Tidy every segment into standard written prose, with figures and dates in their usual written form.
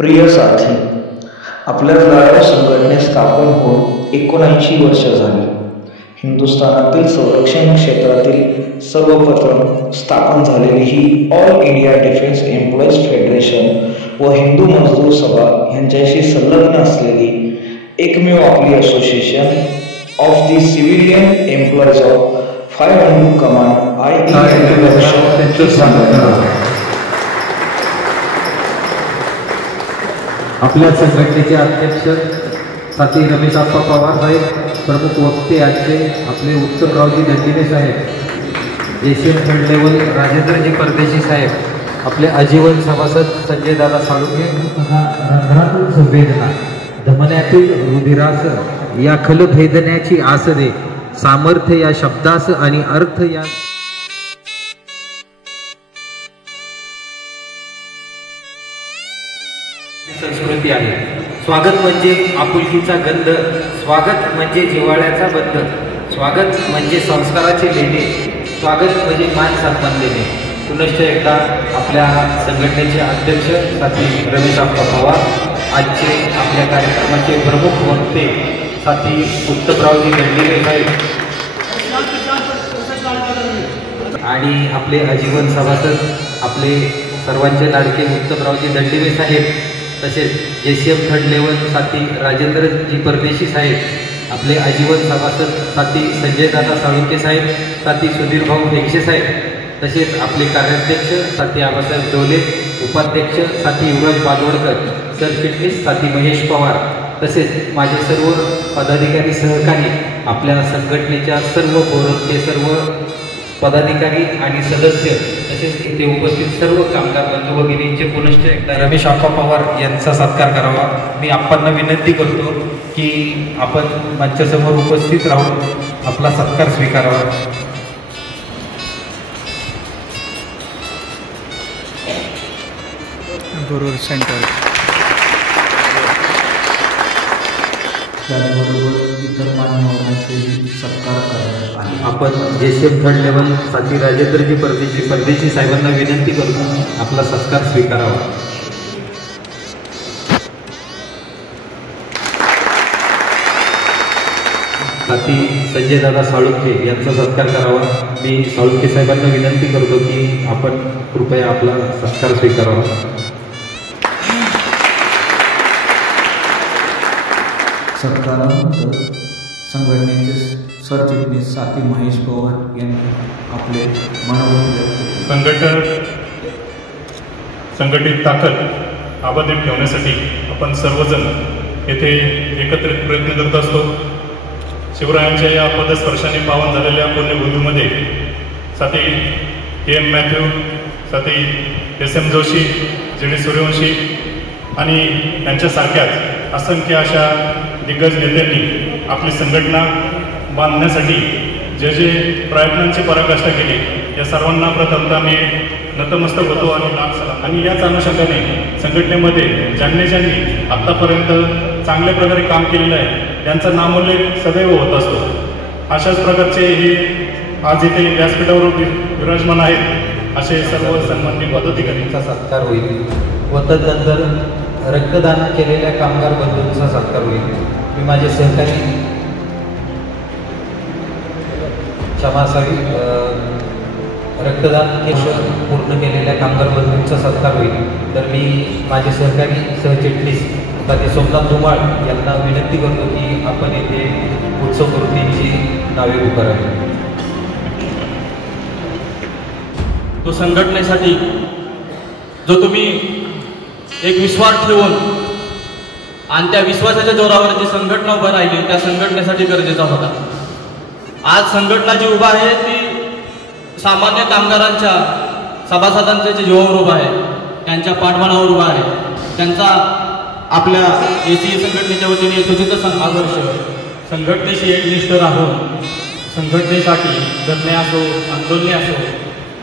प्रिय साथी, आपल्या फ्लायो संघटनेत स्थापन होऊन 79 वर्ष झाली. हिंदुस्थानातील संरक्षण क्षेत्रातील सर्वप्रथम स्थापन झालेली ही all India defence employees federation व हिंदू मजदूर सभा यांच्याशी संलग्न असलेली एकमेव आपली association of the civilian employees of 500 command आपल्या संघटनेचे अध्यक्ष साथी रमेश आप्पा पवार साहेब, प्रमुख वक्ते आजचे आपले उत्तमरावजी दंडिने साहेब, एशियन थर्ड लेवल राजेंद्रजी परदेशी साहेब, आपले आजीवन सभासद संजय दादा साळुंखे तथा रंध्रातून संवेदना धमन्यातील रुधिरास या खल भेदण्याची आस दे, सामर्थ्य या शब्दास आणि अर्थ या संस्कृती आहे. स्वागत म्हणजे आपुलकीचा गंध, स्वागत म्हणजे जिव्हाळ्याचा बंध, स्वागत म्हणजे संस्काराचे लेणे, स्वागत म्हणजे मान सन्मान देणे. पुनश्च एकदा आपल्या संघटनेचे अध्यक्ष साथी रमेश आप्पा पवार, आजचे आपल्या कार्यक्रमाचे प्रमुख वक्ते साथी उत्तमरावजी दंडिले साहेब आणि आपले आजीवन सभासद आपले सर्वांचे लाडके उत्तमरावजी दंडिले साहेब, तसेच जेसीएम थर्ड लेवल साथी राजेंद्रजी परदेशी साहेब, आपले आजीवन सभासद साथी संजय दादा साळुंखे साहेब, साथी सुधीर भाऊ भेगशे साहेब, तसेच आपले कार्याध्यक्ष साथी आबासाहेब डोले, उपाध्यक्ष साथी युवराज बालवडकर, सरचिटणीस साथी महेश पवार, तसेच माझे सर्व पदाधिकारी सहकारी, आपल्या संघटनेच्या सर्व फोरमचे सर्व पदाधिकारी आणि सदस्य, तसेच इथे उपस्थित सर्व कामगार बंधू भगिनींचे पुनश्च एकदा रमेश आप्पा पवार यांचा सत्कार करावा. मी आप्पांना विनंती करतो की आपण मंचासमोर उपस्थित राहून आपला सत्कार स्वीकारावा. गुरुर सेंटर त्याचबरोबर इतर मान्यवरांचे सत्कार करण्यात आले. आपण जेसीएम थर्ड लेवल साथी राजेंद्रजी परदेशी साहेबांना विनंती करतो आपला सत्कार स्वीकारावा. साथी संजय दादा साळुंखे यांचा सत्कार करावा. मी साळुंखे साहेबांना विनंती करतो की आपण कृपया आपला सत्कार स्वीकारावा. सत्कारानंतर संघटनेचे सरचिटणीस साथी महेश पवार यांनी आपले मनोगत व्यक्त केले. संघटित ताकद अबाधित ठेवण्यासाठी आपण सर्वजण येथे एकत्रित प्रयत्न करत असतो. शिवरायांच्या या पदस्पर्शाने पावन झालेल्या पुण्यभूमीमध्ये साथी एम मॅथ्यू, साथी एम जोशी, जी सूर्यवंशी आणि यांच्यासारख्याच असंख्य अशा दिग्गज नेत्यांनी आपली संघटना बांधण्यासाठी जे जे प्रयत्नांची पराकाष्ठा केली, या सर्वांना प्रथमतः मी नतमस्तक होतो आणि लाभ सलाम. आणि याच अनुषंगाने संघटनेमध्ये ज्यांनी आत्तापर्यंत चांगल्या प्रकारे काम केलेलं आहे त्यांचा नामोल्लेख सदैव होत असतो. अशाच प्रकारचे हे आज इथे व्यासपीठावर विराजमान आहेत असे सर्व सन्माननीय पदाधिकाऱ्यांचा सत्कार होईल व तदनंतर रक्तदान केलेल्या कामगार बंधूंचा सत्कार होईल. मी माझे सहकारी क्षमा असावी, रक्तदान पूर्ण केलेल्या कामगार बंधूंचा सत्कार होईल. तर मी माझे सहकारी सहचिटणीस साथी सोमनाथ धुमाळ यांना विनंती करतो की आपण येथे उत्सव कृतींची नावे उभारावी. तो संघटनेसाठी जो तुम्ही एक विश्वास ठेवून आणि त्या विश्वासाच्या जोरावर जी संघटना उभं राहिली त्या संघटनेसाठी गरजेचा होता. आज संघटना जी उभा आहे ती सामान्य कामगारांच्या सभासदांच्या जे जीवावर उभा आहे, त्यांच्या पाठबळावर उभा आहे. त्यांचा आपल्या एसीए संघटनेच्या वतीने यथोचित आदर्श संघटनेशी एकनिष्ठ राहून संघटनेसाठी धरणे असो, आंदोलने असो,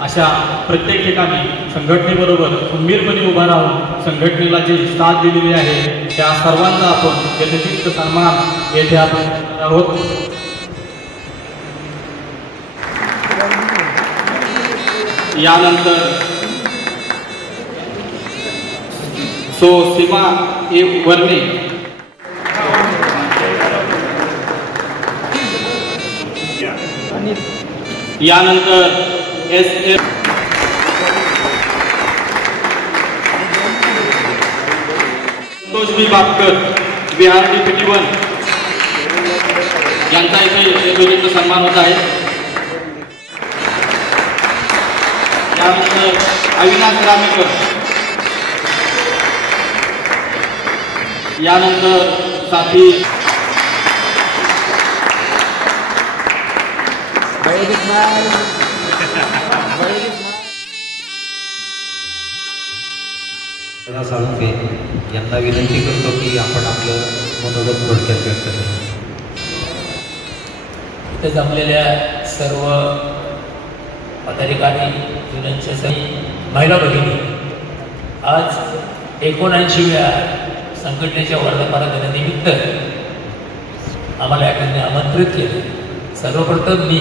अशा प्रत्येक ठिकाणी संघटनेबरोबर खंबीरपणे उभा राहून संघटनेला जी साथ दिलेली आहे त्या सर्वांचा आपण यथोचित सन्मान येथे आपण आहोत. यानंतर सो सीमा ए वर्णे, यानंतर SF संतोष बी बापकर बिहार D51 यांचा इथे सन्मान होत आहे। त्यानंतर अविनाश रामेकर, यानंतर साथी साळुंखे यांना विनंती करतो की आपण आपलं मनोगत थोडक्यात व्यक्त करू। इथे जमलेल्या सर्व पदाधिकारी, जुन्यांच्या महिला भगिनी, आज 79व्या संघटनेच्या वर्धापनादिनानिमित्त आम्हाला या ठिकाणी आमंत्रित केलं। सर्वप्रथम मी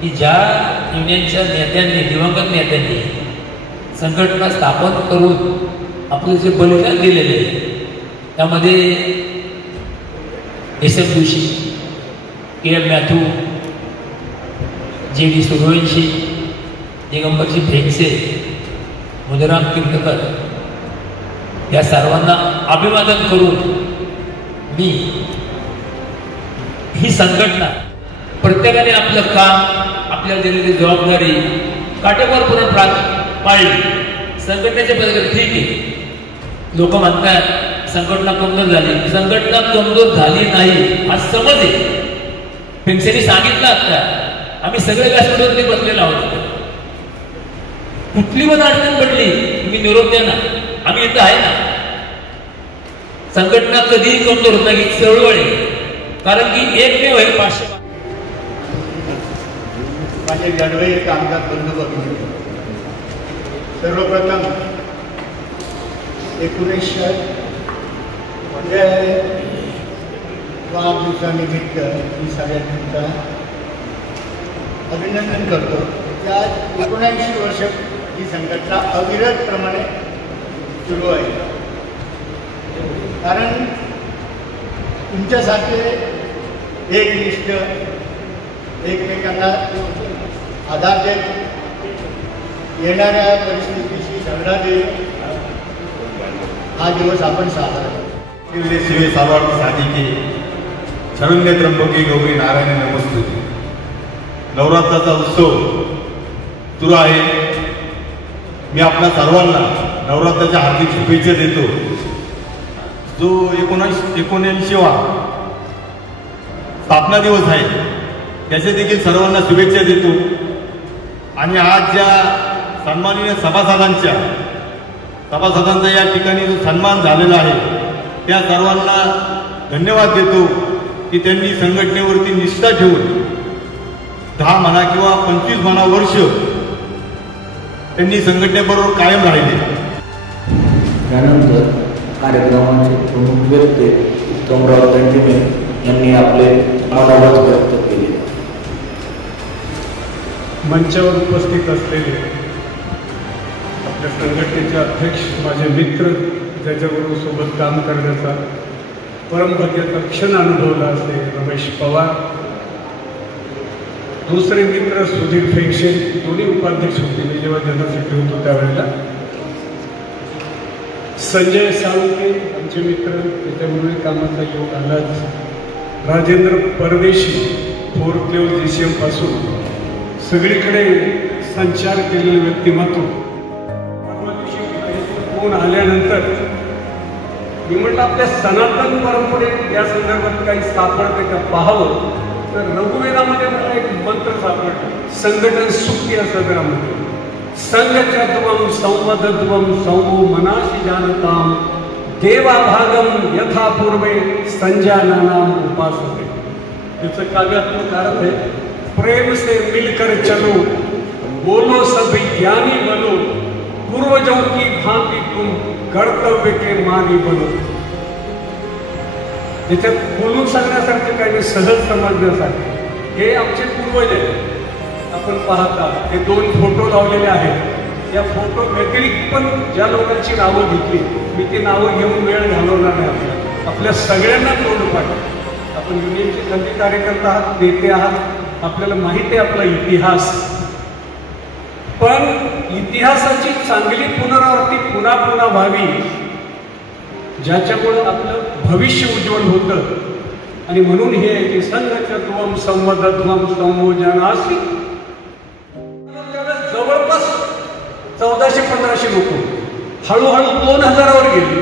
की ज्या युनियनच्या नेत्यांनी, दिवंगत नेत्यांनी संघटना स्थापन करून आपलं जे बलिदान दिलेले आहे, त्यामध्ये SM Joshi, KM Mathieu, JD Suryavanshi, दिगंबरजी भेगसे, मुदराम कीर्तकर, या सर्वांना अभिवादन करून मी ही संघटना प्रत्येकाने आपलं काम, आपल्याला दिलेली जबाबदारी काटेकोरपणे पाळली। संघटनेचे पद्धती ठीक आहे, लोक म्हणतात संघटना कमजोर झाली, संघटना कमजोर झाली नाही हा समज आहे। पेन्शनी सांगितलं आता, आम्ही सगळे व्यासपीठावरती बसलेलो आहोत। कुठली पण अडचण पडली तुम्ही निरोप द्या ना, आम्ही इथं आहे ना। संघटना कधीही कमजोर होत नाही, चळवळ आहे, कारण की एकमेव आहे 500 माझे जडवे कामगार बंधू भगिनी, सर्वप्रथम 1900 वाढदिवसानिमित्त मी सगळ्यांचा अभिनंदन करतो की आज 79 वर्ष ही संघटना अविरतप्रमाणे सुरू आहे। कारण तुमच्यासारखे एकनिष्ठ, एकमेकांना आधार देत, येणाऱ्या परिस्थितीशी झगडा देत हा दिवस आपण साजरा करतो। शिवे सर्वार्थ साधिके शरण्य त्र्यंबके गौरी नारायण नमस्तुते। नवरात्राचा उत्सव सुरू आहे। मी आपल्या सर्वांना नवरात्राच्या हार्दिक शुभेच्छा देतो। जो 79वा स्थापना दिवस आहे त्याचे देखील सर्वांना शुभेच्छा देतो। आणि आज ज्या सन्माननीय सभासदांचा या ठिकाणी जो सन्मान झालेला आहे त्या सर्वांना धन्यवाद देतो की त्यांनी संघटनेवरती निष्ठा ठेवून 10 म्हणा किंवा 25 म्हणा वर्ष त्यांनी संघटनेबरोबर कायम राहिले। त्यानंतर कार्यक्रमाचे प्रमुख व्यक्ती उत्तमराव दंडिमे यांनी आपले मनोगत व्यक्त केले। मंचावर उपस्थित असलेले आपल्या संघटनेचे अध्यक्ष, माझे मित्र, ज्याच्याबरोबर सोबत काम करण्याचा परमभाग्याचा क्षण अनुभवला असे रमेश पवार, दुसरे मित्र सुधीर फेगशे, दोन्ही उपाध्यक्ष होते मी जेव्हा जनरल होतो त्यावेळेला, संजय साळुंखे आमचे मित्र, त्याच्यामुळे कामाचा योग आलाच, राजेंद्र परदेशी, 4th लेवल GCM पासून सगळीकडे संचार केलेले व्यक्तिमत्व, फोन आल्यानंतर मी म्हटलं आपल्या सनातन परंपरेत या संदर्भात काही सापडते का पाहावं, तर ऋग्वेदामध्ये मला एक मंत्र सापडला, संघटन सुख या सदरामध्ये, संघचत्वम संवदत्वम सौमो मनाशी जानताम देवाभागम यथा पूर्वे संजानानाम उपासते। त्याचं काव्यात्मक अर्थ आहे, प्रेम से मिलकर चलो, बोलो सभी ज्ञानी बनो, पूर्वजों की भांति तुम कर्तव्य के मानी बनो। त्याच्यात बोलून सांगण्यासारखं काही सहज समजण्यासाठी हे आमचे पूर्वज आहेत। आपण पाहता ते 2 फोटो लावलेले आहेत, या फोटो व्यतिरिक्त पण ज्या लोकांची नावं घेतली मी ती नावं घेऊन वेळ घालवणार नाही. आपल्या सगळ्यांना तोंडपाठ. आपण युनियनचे खंदी कार्यकर्ता आहात, नेते आहात, आपल्याला माहिती आहे आपला इतिहास. पण इतिहासाची चांगली पुनरावृत्ती पुन्हा पुन्हा व्हावी, ज्याच्यामुळं आपलं भविष्य उज्ज्वल होतं. आणि म्हणून हे आहे की संघचत्वम संवदत्वम संमोजनासी. जवळपास 1400-1500 लोक हळूहळू 2000वर गेली.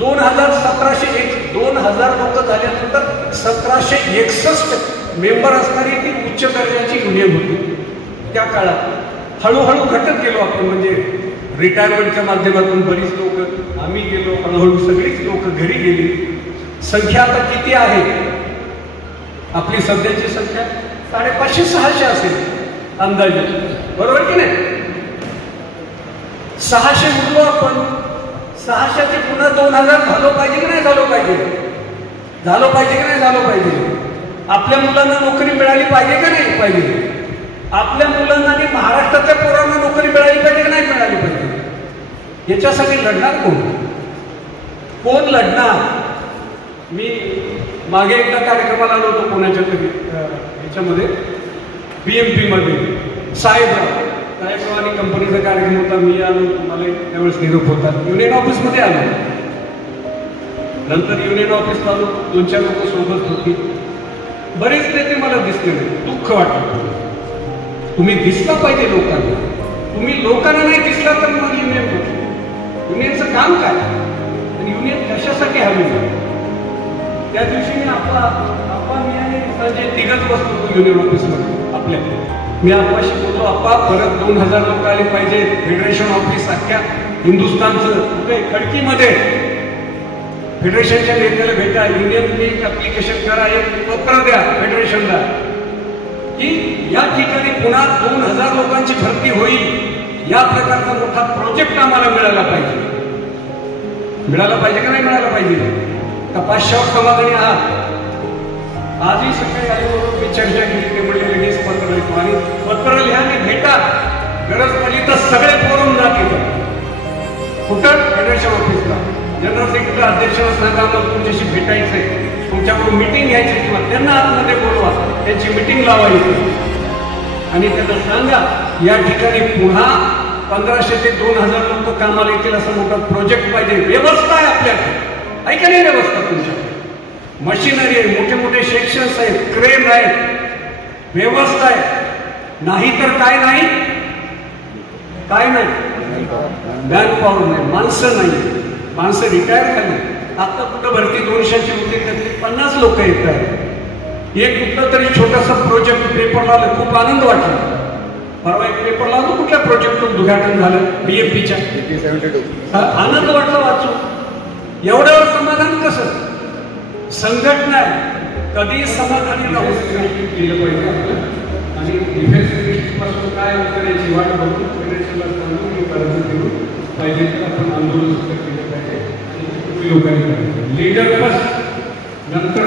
1701 2000 लोक झाल्यानंतर 1761 मेंबर असणारी ती उच्च दर्जाची युनियन होती. त्या काळात हळूहळू घटत गेलो आपण. म्हणजे रिटायरमेंटच्या माध्यमातून बरीच लोक आम्ही गेलो, हळूहळू सगळीच लोक घरी गेली. संख्या आता किती आहे? आपली सध्याची संख्या 550-600 असेल अंदाजे, बरोबर की नाही? 600 उरलो आपण. 600चे पुन्हा 2000 झालो पाहिजे की नाही झालो पाहिजे? झालो पाहिजे की नाही झालो पाहिजे? आपल्या मुलांना नोकरी मिळाली पाहिजे का नाही पाहिजे? आपल्या मुलांना आणि महाराष्ट्रातल्या पोरांना नोकरी मिळाली पाहिजे की नाही मिळाली पाहिजे? याच्यासाठी लढणार कोण? कोण लढणार? मी मागे एकदा कार्यक्रमाला आलो होतो पुण्याच्या ह्याच्यामध्ये, BMP मध्ये. साहेबराव आणि कंपनीचा कार्यक्रम होता. मी आलो, मला त्यावेळेस निरोप होता. युनियन ऑफिसमध्ये आलो. नंतर युनियन ऑफिसला आलो, 2-4 लोक सोबत होती. बरेच नेते मला दिसले नाही. दुःख वाटलं. तुम्ही दिसला पाहिजे लोकांना. तुम्ही लोकांना नाही दिसला तर मग युनियनचं काम काय आणि युनियन कशासाठी हवी? त्या दिवशी मी मी आणि संजय तिघच बसलो होतो युनियन ऑफिसमध्ये आपल्या. मी आप्पाशी बोललो, आप्पा परत 2000 लोक आले पाहिजे. फेडरेशन ऑफिस अख्ख्या हिंदुस्थानचं कुठे खडकीमध्ये फेडरेशनच्या नेत्याला भेटा, युनियनने एक ऍप्लिकेशन करा, एक पत्र द्या फेडरेशनला की या ठिकाणी पुन्हा 2000 लोकांची भरती होईल. या प्रकारचा मोठा प्रोजेक्ट आम्हाला मिळाला पाहिजे. मिळाला पाहिजे का नाही मिळाला पाहिजे? का 500वर समाधानी आहात? आजही सकाळी आल्याबरोबर मी चर्चा केली. ते म्हणजे लगेच पत्र लिहितो आणि पत्र लिहा आणि भेटा. गरज पडली तर सगळे फोरम जा तिथं. कुठं? फेडरेशन ऑफिसला. जनरल सेक्रेटरी अध्यक्षाला सांगा मग तुमच्याशी भेटायचंय, तुमच्याकडून मिटिंग घ्यायची किंवा त्यांना आतमध्ये बोलवा, त्यांची मिटिंग लावायची आणि त्यांना सांगा या ठिकाणी पुन्हा 1500 ते 2000 लोक कामाला येतील असं मोठा प्रोजेक्ट पाहिजे. व्यवस्था आहे आपल्याकडे, ऐका नाही व्यवस्था तुमच्याकडे. मशिनरी आहे, मोठे मोठे सेक्शन्स आहेत, क्रेन आहेत, व्यवस्था आहे. नाही तर काय नाही, काय नाही, मॅन पॉवर नाही, माणसं नाही, माणसं रिटायर झाली. आता कुठं भरती 200ची होती त्यातली 50 लोक येत आहेत. एक कुठलं तरी छोटासा प्रोजेक्ट पेपरला आलं, खूप आनंद वाटला. परवा एक पेपरला आलो, कुठल्या प्रोजेक्टचं उद्घाटन झालं BMPच्या, आनंद वाटला वाचून. एवढ्यावर समाधान कसं? संघटना कधी समाधानी राहू केलं पाहिजे. आणि डिफेन्स पासून काय करायची वाट बघून फेडरेशनला सांगून कर्ज देऊन पाहिजे तर आपण आंदोलन केलं पाहिजे. लोकांनी करायचं लीडर फर्स्ट, नंतर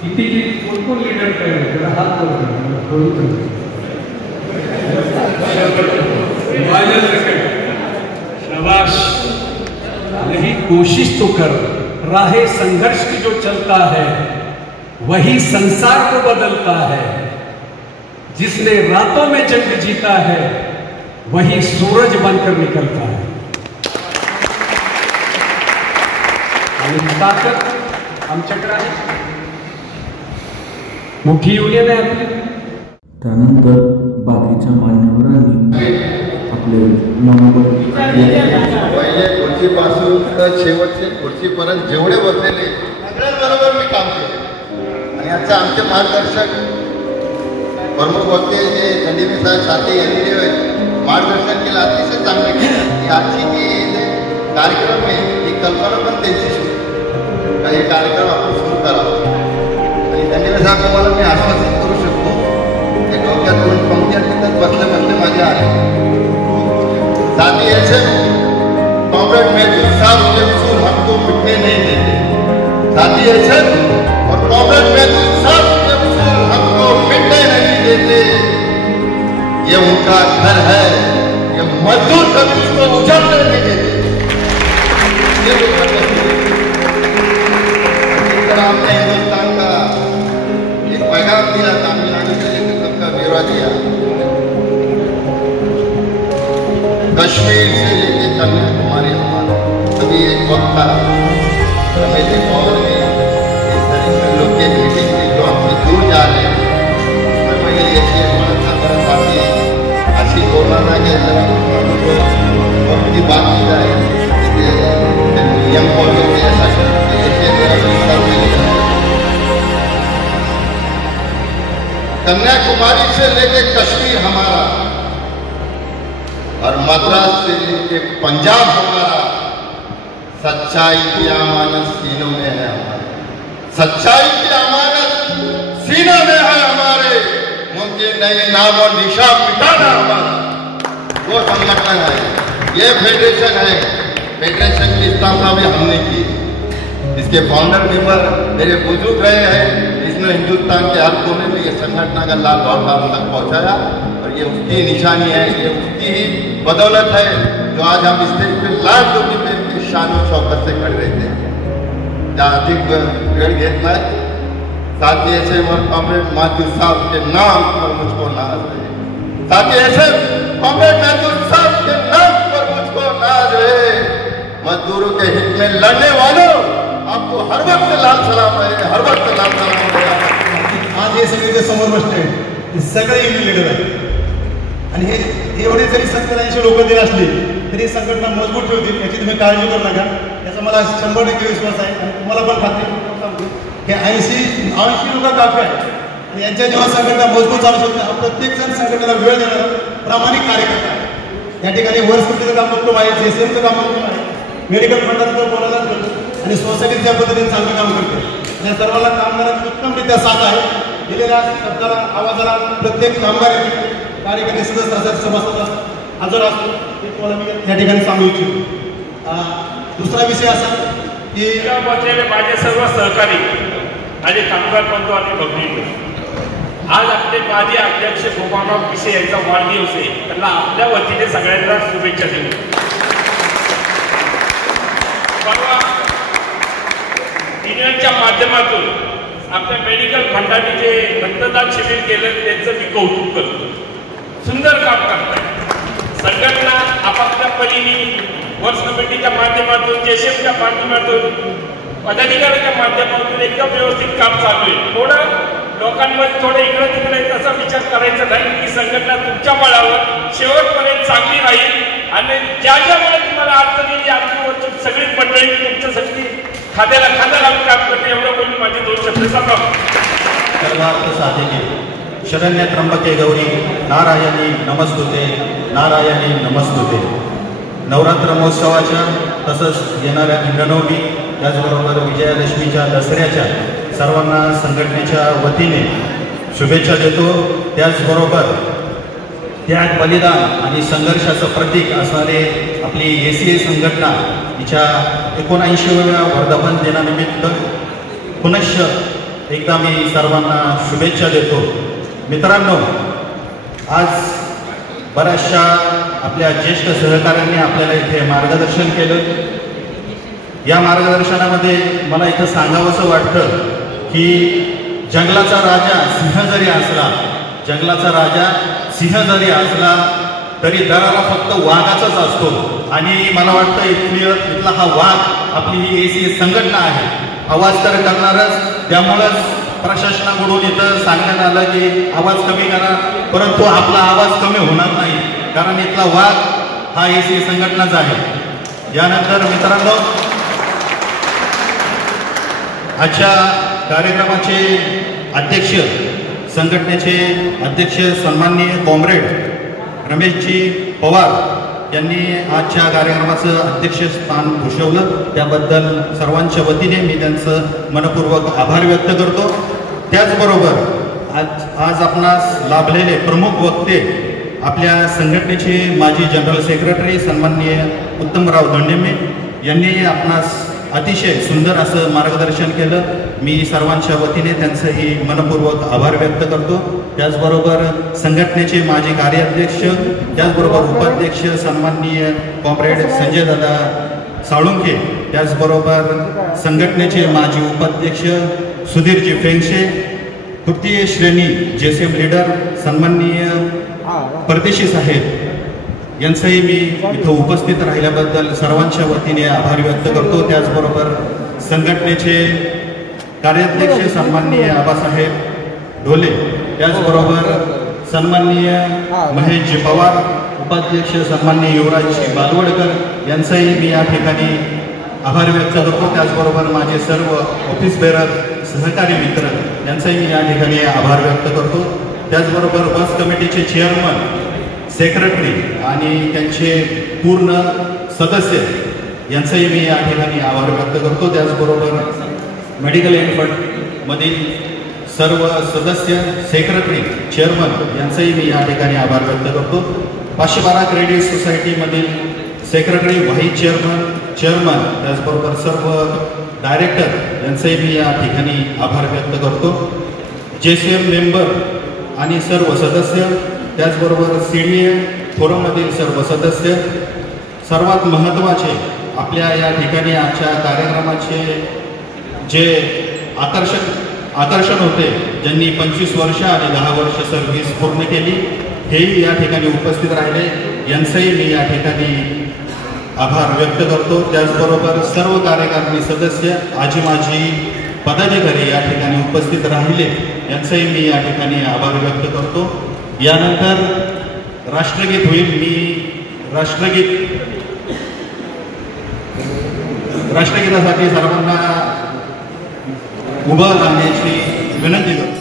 किती कोण लीडर तयार त्याला हात शाबाश. यही कोशिश तो कर, राहे संघर्ष की जो चलता है वही संसार को बदलता है. जिसने रातों में जंग जीता है वही सूरज बनकर निकलता है. आणि ताकद आमच्याकडे आहे, मोठी युनियन आहे आपली. त्यानंतर बाकीच्या मान्यवरांनी आपले मनोबल पहिले खुर्चीपासून तर शेवटचे खुर्चीपर्यंत जेवढे बसलेले सगळ्यांबरोबर मी काम केले. आणि आता आमचे मार्गदर्शक प्रमुख वक्ते जे दंडीमे साहेब साठे यांनी जे मार्गदर्शन केलं अतिशय चांगले केलं. की आजची जी कार्यक्रम आहे ही कल्पना पण त्यांची का हे कार्यक्रम आपण सुरू करावा. आणि दंडीमे साहेब तुम्हाला मी आश्वासित करू शकतो की डोक्यात 2 पंक्त्या तिथं बसले बसले माझ्या आले. साथी ऐसे कॉमरेड महजूद साहब के उसूल हमको मिटने नहीं देते. साथी ऐसे और कॉमरेड महजूद साहब के उसूल हमको मिटने नहीं देते. ये उनका घर है, ये मजदूर कभी उसको उजाड़ने नहीं देते. तरह हमने हिंदुस्तान का एक पैगाम दिया, तमिलनाडु से लेकर सबका ब्यौरा दिया। कश्मीर से लेकर कन्याकुमारी हमारा अभी एक वक्त था, हमें देखा इस तरीके लोग की मीटिंग की जो हमसे दूर जा रहे हैं, उसमें मैंने ये चीज बोला था मेरा साथी अच्छी बोलना था कि वक्त की बात की जाए, यंग पॉलिटिक्स ऐसा ऐसे मेरा विस्तार मिलेगा। कन्याकुमारी से लेकर कश्मीर हमारा और मद्रास से लेके पंजाब हमारा, सच्चाई की अमानत सीनों में है हमारे, सच्चाई की अमानत सीनों में है हमारे। मुमकिन नहीं नाम और निशान मिटाना हमारा, वो संगठन है, ये फेडरेशन है। फेडरेशन की स्थापना भी हमने की, इसके फाउंडर मेंबर मेरे बुजुर्ग रहे हैं, इसने हिंदुस्तान के हर कोने में ये संगठन का लाभ और लाभ तक पहुंचाया, और ये उसकी निशानी है, ये उसकी ही बदौलत है जो आज हम स्टेज पे लाख लोगों के शान और शौकत से खड़े रहते हैं। जहाँ अधिक वेळ घेत नाही, साथी ऐसे कॉमरेड माथुर साहब के नाम पर मुझको नाज है, साथी ऐसे कॉमरेड माथुर साहब के नाम पर मुझको नाज है। मजदूरों के हित में लड़ने वालों, आपको हर वक्त लाल सलाम रहे, हर वक्त लाल सलाम रहे। आज हे सगळे जे समोर बसले हे सगळे युनियन लीडर आहेत, आणि हे एवढे जरी 70-80 लोक जरी असली तरी संघटना मजबूत ठेवतील, याची तुम्ही काळजी करू नका, याचा मला 100% विश्वास आहे। आणि तुम्हाला पण खात्री सांगतो की 80 लोक काफी आहे, आणि यांच्या जेव्हा संघटना मजबूत चालू शकते, प्रत्येक जण संघटनेला वेळ देणारा प्रामाणिक कार्यकर्ता आहे। या ठिकाणी वर्सपट्टीचं काम करतो आहे, JCMचं काम करतो आहे, मेडिकल फंडाचं बोलायला करतो, आणि सोसायटीत त्या पद्धतीने चांगलं काम करते। या सर्वांना कामगारांची उत्तमरित्या साथ आहे, दिलेल्या शब्दाला आवाजाला प्रत्येक कामगार कार्यकर्ते सदस्य असतात, सभासद हजर असतो, हे तुम्हाला मी या ठिकाणी सांगू इच्छितो। दुसरा विषय असा की बसलेले माझे सर्व सहकारी माझे कामगार बंधू आणि भगिनी, आज आपले माजी अध्यक्ष गोपाळराव पिसे यांचा वाढदिवस आहे, त्यांना आपल्या वतीने सगळ्यांना शुभेच्छा देऊ। परवा युनियनच्या माध्यमातून आपल्या मेडिकल फंडाने जे रक्तदान शिबिर केलं त्यांचं मी कौतुक करतो, सुंदर काम करताय। संघटना आपापल्या परीने वर्ष कमिटीच्या माध्यमातून, JCMच्या माध्यमातून, पदाधिकाऱ्यांच्या माध्यमातून एकदम व्यवस्थित काम चालू आहे। थोडं लोकांमध्ये थोडं इकडे तिकडे तसा विचार करायचा नाही की संघटना तुमच्या बळावर शेवटपर्यंत चांगली राहील, आणि ज्या ज्यामुळे तुम्हाला अडचणी आजूबाजूची सगळी मंडळी तुमच्यासाठी खाद्याला खाद्या लावून काम करते, एवढं बोलून माझे 2 शब्द सांगा। सर्वार्थ साधिके शरण्य त्र्यंबके गौरी नारायणी नमस्तुते, नारायणी नमस्तुते। नवरात्र महोत्सवाच्या तसंच येणाऱ्या इंद्रनवमी, त्याचबरोबर विजयादशमीच्या दसऱ्याच्या सर्वांना संघटनेच्या वतीने शुभेच्छा देतो। त्याचबरोबर त्याग, बलिदान आणि संघर्षाचं प्रतीक असणारे आपली ACA संघटना हिच्या 79व्या वर्धापन दिनानिमित्त पुनश्च एकदा मी सर्वांना शुभेच्छा देतो। मित्रांनो, आज बऱ्याचशा आपल्या ज्येष्ठ सहकाऱ्यांनी आपल्याला इथे मार्गदर्शन केलं। या मार्गदर्शनामध्ये मला इथं सांगावंसं वाटतं की जंगलाचा राजा सिंह जरी असला, जंगलाचा राजा सिंह जरी असला तरी दराला फक्त वाघाचाच असतो, आणि मला वाटतं इथला हा वाघ आपली ही ACA संघटना आहे। आवाज तर करणारच, त्यामुळंच प्रशासनाकडून इथं सांगण्यात आलं की आवाज कमी करा, परंतु आपला आवाज कमी होणार नाही, कारण इथला वाघ हा ACA संघटनाच आहे। यानंतर मित्रांनो, आजच्या कार्यक्रमाचे अध्यक्ष, संघटनेचे अध्यक्ष सन्माननीय कॉम्रेड रमेशजी पवार यांनी आजच्या कार्यक्रमाचं अध्यक्षस्थान भूषवलं, त्याबद्दल सर्वांच्या वतीने मी त्यांचं मनपूर्वक आभार व्यक्त करतो। त्याचबरोबर आज आपणास लाभलेले प्रमुख वक्ते आपल्या संघटनेचे माजी जनरल सेक्रेटरी सन्माननीय उत्तमराव दंडेमे यांनी आपणास अतिशय सुंदर असं मार्गदर्शन केलं। मी सर्वांच्या वतीने त्यांचंही मनपूर्वक आभार व्यक्त करतो। त्याचबरोबर संघटनेचे माजी कार्याध्यक्ष, त्याचबरोबर उपाध्यक्ष सन्माननीय कॉम्रेड संजय दादा साळुंखे त्याचबरोबर संघटनेचे माजी उपाध्यक्ष सुधीरजी फेंगशे, तृतीय श्रेणी JCM लीडर सन्माननीय परदेशी साहेब यांचंही मी इथं उपस्थित राहिल्याबद्दल सर्वांच्या वतीने आभार व्यक्त करतो. त्याचबरोबर संघटनेचे कार्याध्यक्ष सन्माननीय आबासाहेब ढोले, त्याचबरोबर सन्माननीय महेशजी पवार, उपाध्यक्ष सन्माननीय युवराजजी बालवडकर यांचाही मी या ठिकाणी आभार व्यक्त करतो. त्याचबरोबर माझे सर्व ऑफिस बेरर सहकारी मित्र यांचाही मी या ठिकाणी आभार व्यक्त करतो. त्याचबरोबर बस कमिटीचे चेअरमन, सेक्रेटरी आणि त्यांचे पूर्ण सदस्य यांचाही मी या ठिकाणी आभार व्यक्त करतो. त्याचबरोबर मेडिकल मधील सर्व सदस्य, सेक्रेटरी, चेअरमन यांचाही मी या ठिकाणी आभार व्यक्त करतो. 512 क्रेडिट सोसायटीमधील सेक्रेटरी, व्हाईस चेअरमन, त्याचबरोबर सर्व डायरेक्टर यांचाही मी या ठिकाणी आभार व्यक्त करतो. JCM मेंबर आणि सर्व सदस्य, त्याचबरोबर CDA फोरममधील सर्व सदस्य, सर्वात महत्त्वाचे आपल्या या ठिकाणी आजच्या कार्यक्रमाचे जे आकर्षण होते, ज्यांनी 25 वर्ष आणि 10 वर्ष सर्व्हिस पूर्ण केली, हेही या ठिकाणी उपस्थित राहिले, यांचंही मी या ठिकाणी आभार व्यक्त करतो. त्याचबरोबर सर्व कार्यकारिणी सदस्य, आजी माजी पदाधिकारी या ठिकाणी उपस्थित राहिले, यांचंही मी या ठिकाणी आभार व्यक्त करतो. यानंतर राष्ट्रगीत होईल. मी राष्ट्रगीतासाठी सर्वांना उभं राहण्याची विनंती करतो.